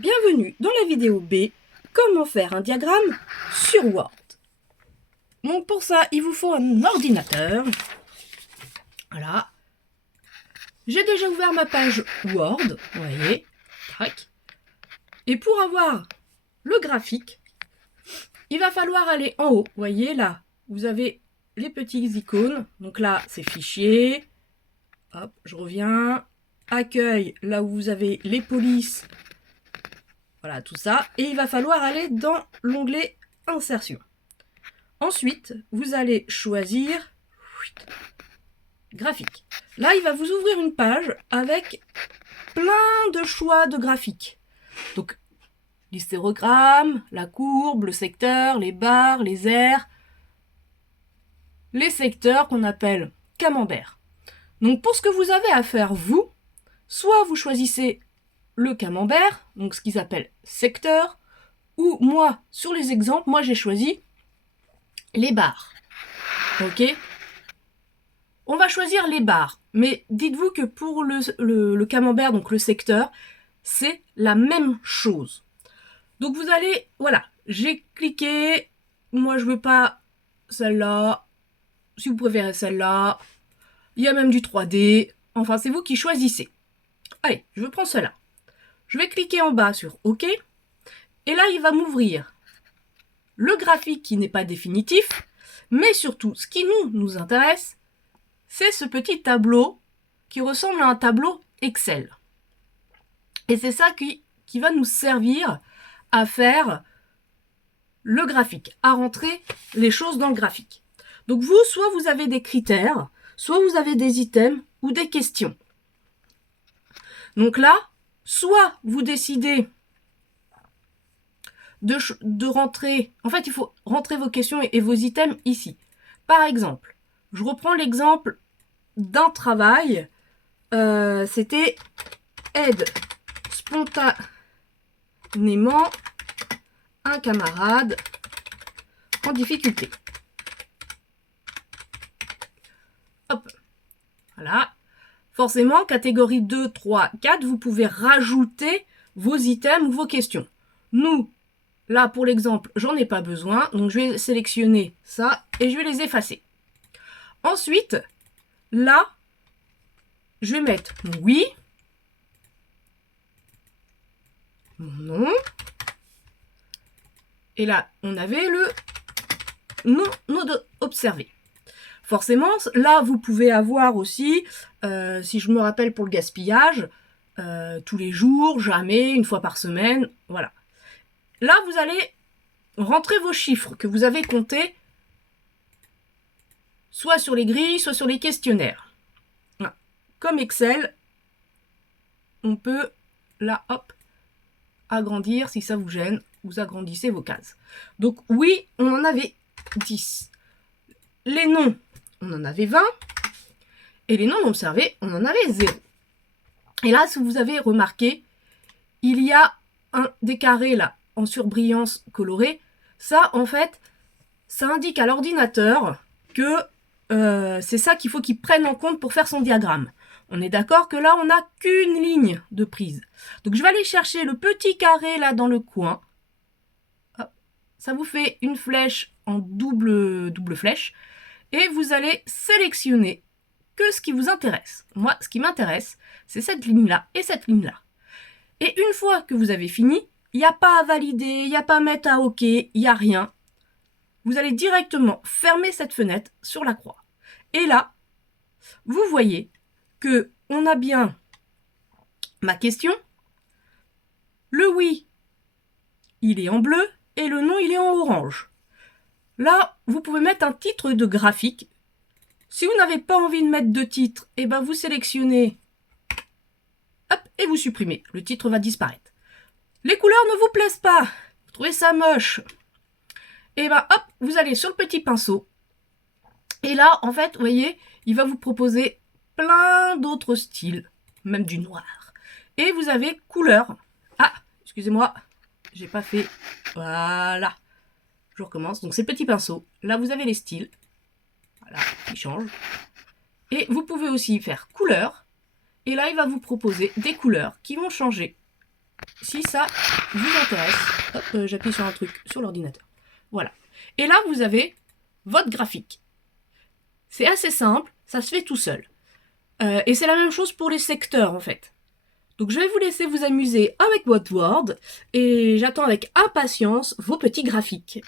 Bienvenue dans la vidéo B, comment faire un diagramme sur Word. Donc pour ça, il vous faut un ordinateur. Voilà. J'ai déjà ouvert ma page Word, vous voyez. Tac. Et pour avoir le graphique, il va falloir aller en haut. Vous voyez là, vous avez les petits icônes. Donc là, c'est fichier. Hop, je reviens. Accueil, là où vous avez les polices. Voilà, tout ça. Et il va falloir aller dans l'onglet Insertion. Ensuite, vous allez choisir Graphique. Là, il va vous ouvrir une page avec plein de choix de graphiques. Donc, l'histérogramme, la courbe, le secteur, les barres, les aires, les secteurs qu'on appelle camembert. Donc, pour ce que vous avez à faire, vous, soit vous choisissez le camembert, donc ce qu'ils appellent secteur, ou moi, sur les exemples, moi j'ai choisi les barres. Ok ? On va choisir les barres, mais dites-vous que pour le camembert, donc le secteur, c'est la même chose. Donc vous allez, voilà, j'ai cliqué, moi je veux pas celle-là, si vous préférez celle-là, il y a même du 3D, enfin c'est vous qui choisissez. Allez, je prends celle-là. Je vais cliquer en bas sur OK, et là il va m'ouvrir le graphique qui n'est pas définitif, mais surtout ce qui nous intéresse, c'est ce petit tableau qui ressemble à un tableau Excel. Et c'est ça qui va nous servir à faire le graphique, à rentrer les choses dans le graphique. Donc vous, soit vous avez des critères, soit vous avez des items ou des questions. Donc là, soit vous décidez de rentrer, en fait il faut rentrer vos questions et vos items ici. Par exemple, je reprends l'exemple d'un travail, c'était aide spontanément un camarade en difficulté. Hop, voilà. Forcément, catégorie 2, 3, 4, vous pouvez rajouter vos items ou vos questions. Nous, là pour l'exemple, j'en ai pas besoin, donc je vais sélectionner ça et je vais les effacer. Ensuite, là, je vais mettre mon oui, mon non, et là, on avait le non observé. Forcément, là, vous pouvez avoir aussi, si je me rappelle pour le gaspillage, tous les jours, jamais, une fois par semaine, voilà. Là, vous allez rentrer vos chiffres que vous avez comptés, soit sur les grilles, soit sur les questionnaires. Voilà. Comme Excel, on peut, là, hop, agrandir, si ça vous gêne, vous agrandissez vos cases. Donc oui, on en avait 10. Les noms, on en avait 20. Et les noms observés, on en avait 0. Et là, si vous avez remarqué, il y a des carrés là, en surbrillance colorée. Ça, en fait, ça indique à l'ordinateur que c'est ça qu'il faut qu'il prenne en compte pour faire son diagramme. On est d'accord que là, on n'a qu'une ligne de prise. Donc, je vais aller chercher le petit carré là dans le coin. Hop. Ça vous fait une flèche en double flèche. Et vous allez sélectionner que ce qui vous intéresse. Moi, ce qui m'intéresse, c'est cette ligne-là et cette ligne-là. Et une fois que vous avez fini, il n'y a pas à valider, il n'y a pas à mettre à OK, il n'y a rien. Vous allez directement fermer cette fenêtre sur la croix. Et là, vous voyez que on a bien ma question. Le oui, il est en bleu et le non, il est en orange. Là, vous pouvez mettre un titre de graphique. Si vous n'avez pas envie de mettre de titre, et ben vous sélectionnez, hop, et vous supprimez. Le titre va disparaître. Les couleurs ne vous plaisent pas, vous trouvez ça moche, et ben hop, vous allez sur le petit pinceau. Et là, en fait, vous voyez, il va vous proposer plein d'autres styles, même du noir. Et vous avez couleur. Ah, excusez-moi, j'ai pas fait. Voilà. Je recommence. Donc c'est le petit pinceau. Là, vous avez les styles. Voilà, qui changent. Et vous pouvez aussi faire couleur. Et là, il va vous proposer des couleurs qui vont changer si ça vous intéresse. Hop, j'appuie sur un truc sur l'ordinateur. Voilà. Et là, vous avez votre graphique. C'est assez simple, ça se fait tout seul. Et c'est la même chose pour les secteurs, en fait. Donc je vais vous laisser vous amuser avec votre Word, et j'attends avec impatience vos petits graphiques.